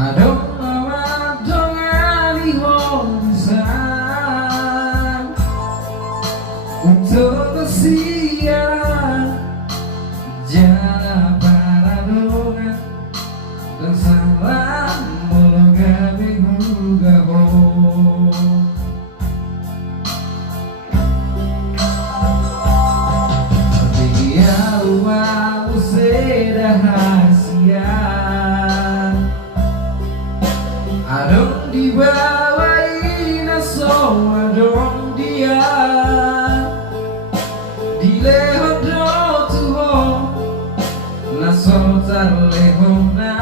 Adong lawat dongan ihonisan untuk kesiaran jana para dongan dan salam mulu gawe gugabo. Dia uang rahasia adong dibawain aso adong dia dileho do tuho naso tarleho na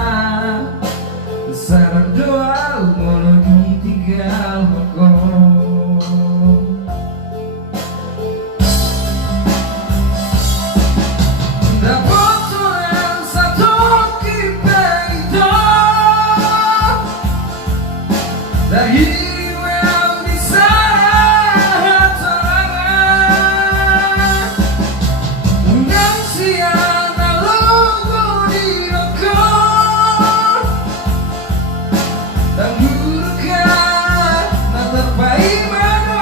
sarang doa mulu ditinggal moko. Dahil well di sana tarangan undang siang na logo di rokok dan burukan na terbaik mana.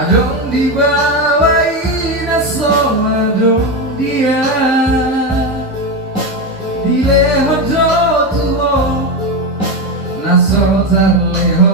Adong dibawain aso adong dia dileho do tuho naso tarleho